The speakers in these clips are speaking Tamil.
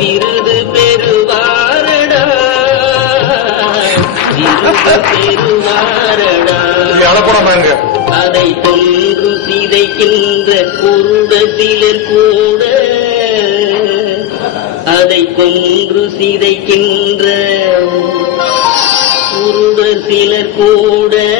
விருது பெறுவாரடா. பெருவாரடா பெறுவாரடா. அதை தொன்று சிதைக்கின்ற குருட சிலர் கூட. அதை கொன்று சிதைக்கின்ற குருட சிலர் கூட.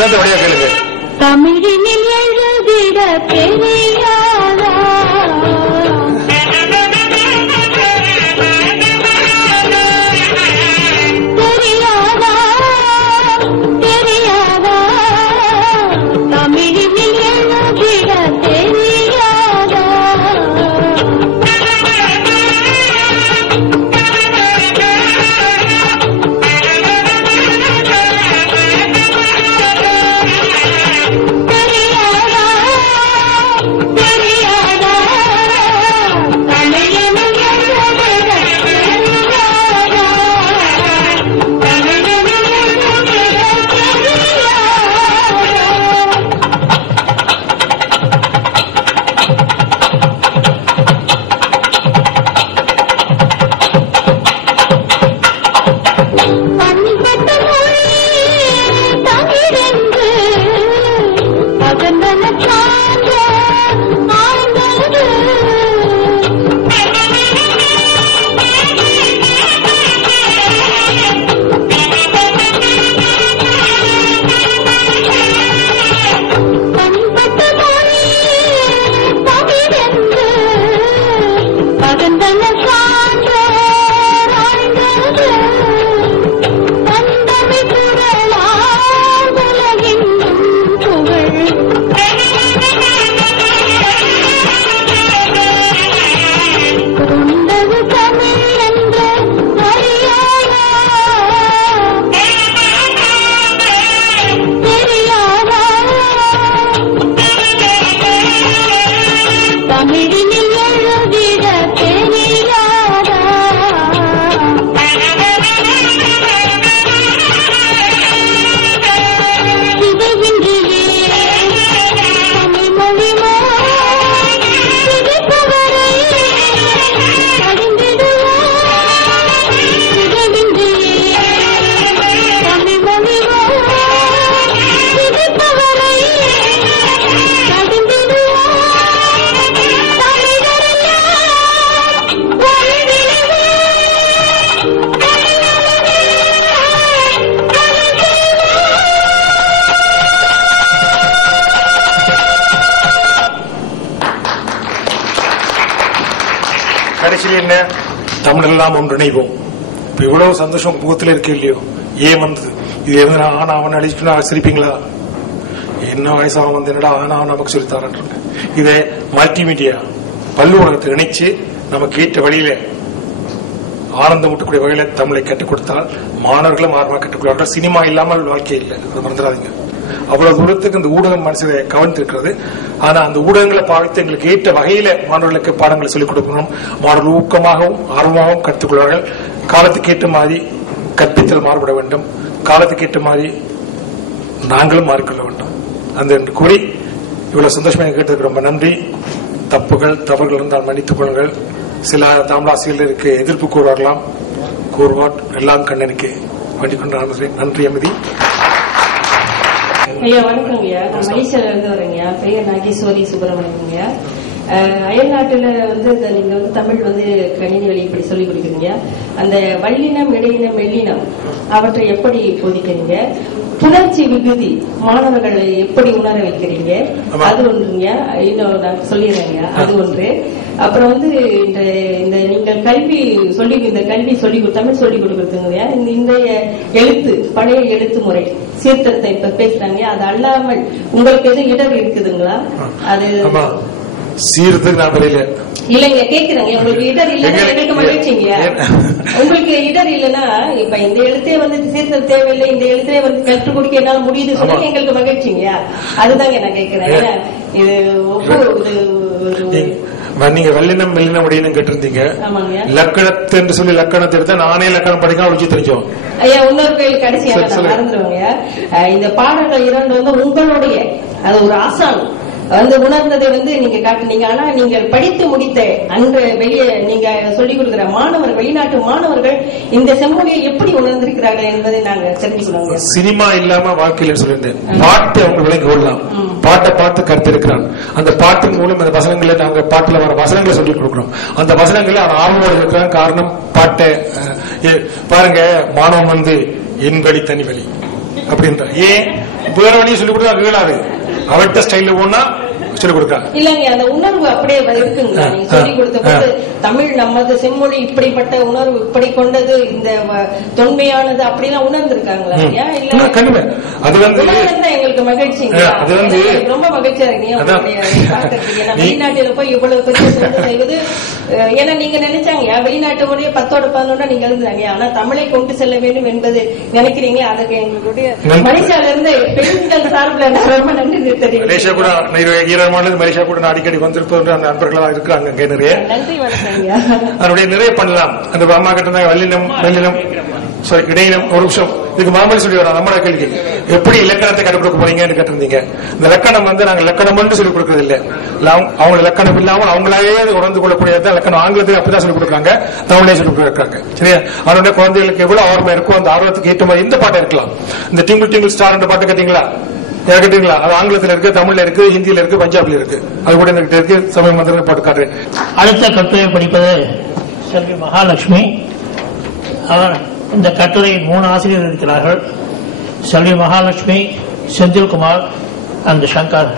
வசந்த வழியா கேளுங்க. தமிழினில் எழுதிட தெரியாதா கடைசியில் என்ன? தமிழெல்லாம் ஒன்றிணைவோம் இப்ப இவ்வளவு சந்தோஷம் முகத்தில் முகத்துல இருக்கு இல்லையோ? ஏன் வந்தது? இது எதுனா ஆனா அவன் அழிச்சுனா சிரிப்பீங்களா? என்ன வயசாக வந்து என்னடா ஆனா அவன் நமக்கு சொல்லித்தாரன்றாங்க இதை மல்டிமீடியா பல்லுலகத்தை இணைச்சு நமக்கு ஏற்ற வழியில ஆனந்தம் ஊட்டக்கூடிய வகையில தமிழை கற்றுக் கொடுத்தால் மாணவர்களும் ஆர்வமாக கற்றுக்கொள்வார்கள் சினிமா இல்லாமல் வாழ்க்கை இல்லை. அதை மறந்துடாதீங்க. அவ்வளவு தூரத்துக்கு இந்த ஊடகம் மனசை கவர்ந்திருக்கிறது ஆனா அந்த ஊடகங்களை பார்த்து எங்களுக்கு ஏற்ற வகையில மாணவர்களுக்கு பாடங்களை சொல்லிக் கொடுக்கணும். மாணவர்கள் ஊக்கமாகவும் ஆர்வமாகவும் கற்றுக்கொள்வார்கள். காலத்துக்கு ஏற்ற மாதிரி கற்பித்தல் மாறுபட வேண்டும். காலத்துக்கு ஏற்ற மாதிரி நாங்களும் மாறிக்கொள்ள வேண்டும். அந்த என்று கூறி இவ்வளவு சந்தோஷமாக கேட்டதுக்கு ரொம்ப நன்றி. தப்புகள் தவறுகள் இருந்தால் மன்னித்துக் கொள்ளுங்கள். சில தமிழாசிரியர்களுக்கு எதிர்ப்பு கூறுவார்களாம் கூறுவார் எல்லாம் கண்ணனுக்கு வேண்டிக் கொண்டு நன்றி அமைதி. ஐயா வணக்கங்க ஐயா நான் மலேசியால இருந்து வரேங்க பெயர் நாகேஸ்வரி சுப்பிரமணியங்க அஹ், அயல்நாட்டுல வந்து இந்த நீங்க வந்து தமிழ் வந்து கணினி வழி இப்படி சொல்லி கொடுக்குறீங்க. அந்த வல்லினம் இடையினம் மெல்லினம் அவற்றை எப்படி போதிக்கிறீங்க? புணர்ச்சி விகுதி மாணவர்களை எப்படி உணர வைக்கிறீங்க. அது ஒன்றுங்க. இன்னும் நான் சொல்லிடுறேங்க. அது ஒன்று. அப்புறம் வந்து இந்த இந்த நீங்கள் கல்வி சொல்லி இந்த கல்வி சொல்லி தமிழ் சொல்லி கொடுக்கறதுங்க. இந்த எழுத்து பழைய எழுத்து முறை சீர்திருத்தம் இப்ப பேசுறாங்க. அது அல்லாமல் உங்களுக்கு எதுவும் இடர் இருக்குதுங்களா? அது நான் தெரியல. இல்லைங்க கேக்குறேங்க உங்களுக்கு இடர் இல்லைன்னா எங்க- எங்களுக்கு மகிழ்ச்சிங்க? உங்களுக்கு இடர் இல்லைன்னா இப்ப இந்த எழுத்தே வந்து சீர்திருத்தம் தேவையில்லை இந்த எழுத்தே வந்து கற்றுக் கொடுக்க என்னால முடியுது சொல்லி. எங்களுக்கு மகிழ்ச்சிங்க. அதுதாங்க நான் கேக்குறேன். இது ஒவ்வொரு நீங்க வெள்ளினம் வெள்ளினம் முடியும் கேட்டிருந்தீங்க. லக்கணத்து என்று சொல்லி லக்கணத்தை எடுத்தா நானே லக்கணம் படிக்க அவளுக்கு தெரிஞ்சோம். ஐயா இன்னொரு கேள்வி கடைசியா. மறந்துடுவாங்க இந்த பாடல்கள் இரண்டு வந்து உங்களுடைய அது ஒரு ஆசான். வந்து உணர்ந்ததை வந்து நீங்க காட்டுனீங்க ஆனா நீங்கள் படித்து முடித்த அன்று வெளியே நீங்க சொல்லிக் கொடுக்கிற மாணவர்கள் வெளிநாட்டு மாணவர்கள் இந்த செம்மொழியை எப்படி உணர்ந்திருக்கிறார்கள் என்பதை நாங்க தெரிஞ்சுக்கணுங்க சினிமா இல்லாம வாழ்க்கையில சொல்லியிருந்தேன். பாட்டு அவங்க விளங்கி கொள்ளலாம். பாட்டை பார்த்து கருத்து இருக்கிறான் அந்த பாட்டின் மூலம் அந்த வசனங்களை நாங்க பாட்டுல வர வசனங்களை சொல்லி கொடுக்கிறோம். அந்த வசனங்களை அவன் ஆர்வம் இருக்கிறான் காரணம் பாட்டை பாருங்க மாணவன் வந்து என் வழி தனி வழி அப்படின்ற ஏன்? வேற வழியை சொல்லி கொடுத்தா கேளாது. அவர்கிட்ட ஸ்டைல போனா சொல்லி கொடுக்குறான் இல்லைங்க அந்த உணர்வு அப்படியே இருக்குங்களா நீங்க சொல்லி ஆ, கொடுத்த போது தமிழ் நமது செம்மொழி இப்படிப்பட்ட உணர்வு இப்படி கொண்டது இந்த தொன்மையானது அப்படிலாம் உணர்ந்திருக்காங்களா? இல்ல, கண்டிப்பா. அது வந்து எங்களுக்கு மகிழ்ச்சிங்க. ஆ, அது வந்து- ரொம்ப மகிழ்ச்சியா இருக்கு. அதான். உங்களுடைய பார்க்கறதுக்கு. ஏன்னா நீ- வெளிநாட்டுல போய் இவ்வளவு பெரிய தொண்டு செய்வது ஏன்னா நீங்க நினைச்சாங்க வெளிநாட்டு முறையே பத்தோட பதினொன்னா நீங்க இருந்தாங்க ஆனா தமிழை கொண்டு செல்ல வேண்டும் என்பது நினைக்கிறீங்க? அதுக்கு எங்களுடைய. மனுஷால இருந்து பெண்கள் சார்பில் ரொம்ப நன்றி தெரிவிக்கிறேன். மலேசியா கூட ஈரமான மலேசியா கூட நான் அடிக்கடி வந்திருப்பது அந்த நண்பர்களா இருக்கிறாங்க அங்க நிறைய. அதனுடைய நிறைய பண்ணலாம். அந்த அம்மா கிட்ட இருந்தாங்க வெள்ளினம் சாரி இடையினம் ஒரு நிமிஷம். இதுக்கு மாமல்லி சொல்லி வரோம் நம்மளோட கேள்வி. எப்படி இலக்கணத்தை கற்றுக் கொடுக்க போறீங்கன்னு கேட்டிருந்தீங்க. இந்த இலக்கணம் வந்து நாங்க இலக்கணம் மட்டும் சொல்லிக் கொடுக்கறது இல்ல. அவங்க- இலக்கணம் இல்லாமல் அவங்களாவே உணர்ந்து கொள்ளக்கூடியது இலக்கணம். ஆங்கிலத்தில் அப்படிதான் சொல்லிக் கொடுக்குறாங்க. தமிழே சொல்லிக் கொடுக்குறாங்க. சரியா? அதனுடைய குழந்தைகளுக்கு எவ்வளவு ஆர்வம் இருக்கோ அந்த ஆர்வத்துக்கு ஏற்ற மாதிரி எந்த பாட்டு இருக்கலாம். இந்த டிங்கிள் டிங்கிள் ஸ்டார் பாட்டு கேட்டீங்களா? கேட்டீங்களா அது ஆங்கிலத்தில் இருக்கு தமிழ்ல இருக்கு ஹிந்தியில இருக்கு பஞ்சாப்ல இருக்கு. அது கூட எனக்கு இருக்கு சமய மந்திரம் பாட்டு காட்டுறேன். அடுத்த கட்டுரை படிப்பது செல்வி மகாலட்சுமி. அவர் இந்த கட்டுரையின் மூணு ஆசிரியர் இருக்கிறார்கள். செல்வி மகாலட்சுமி செந்தில்குமார் அண்ட் சங்கர்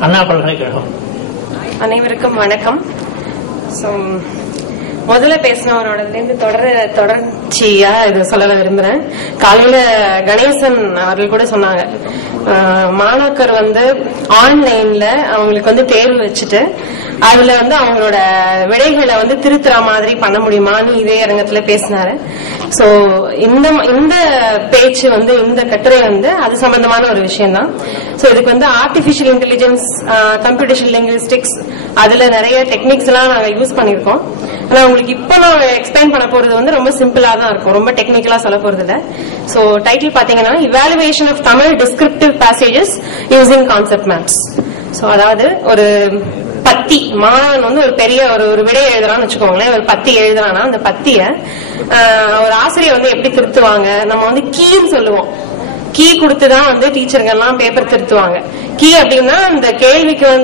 அண்ணா பல்கலைக்கழகம். அனைவருக்கும் வணக்கம். So, முதல்ல பேசினவரோடதுலேருந்து தொடர தொடர்ச்சியா இது சொல்ல விரும்புறேன். காலையில கணேசன் அவர்கள் கூட சொன்னாங்க. மாணாக்கர் வந்து ஆன்லைன்ல அவங்களுக்கு வந்து தேர்வு வச்சுட்டு அதுல வந்து அவங்களோட விடைகளை வந்து திருத்துற மாதிரி பண்ண முடியுமான்னு இதே அரங்கத்துல பேசினாரு. சோ இந்த இந்த பேச்சு வந்து இந்த கட்டுரை வந்து அது சம்பந்தமான ஒரு விஷயம் தான் சோ இதுக்கு வந்து ஆர்டிபிஷியல் இன்டெலிஜென்ஸ் கம்ப்யூட்டேஷன் லிங்குவிஸ்டிக்ஸ் அதுல நிறைய டெக்னிக்ஸ் எல்லாம் நாங்க யூஸ் பண்ணிருக்கோம் ஆனா உங்களுக்கு இப்போ நான் எக்ஸ்பிளைன் பண்ண போறது வந்து ரொம்ப சிம்பிளா தான் இருக்கும். ரொம்ப டெக்னிக்கலா சொல்ல போறது இல்ல. சோ டைட்டில் பாத்தீங்கன்னா evaluation of Tamil descriptive passages using concept maps so அதாவது ஒரு பத்தி மாணவன் வந்து ஒரு பெரிய ஒரு ஒரு விடை எழுதுறான்னு வச்சுக்கோங்களேன் ஒரு பத்தி எழுதுறான்னா அந்த பத்திய ஆஹ், ஒரு ஆசிரியர் வந்து எப்படி திருத்துவாங்க? நம்ம வந்து கீன்னு சொல்லுவோம். கீ கொடுத்துதான் வந்து டீச்சருங்க எல்லாம் பேப்பர் திருத்துவாங்க. கீ அப்படின்னா அந்த கேள்விக்கு வந்து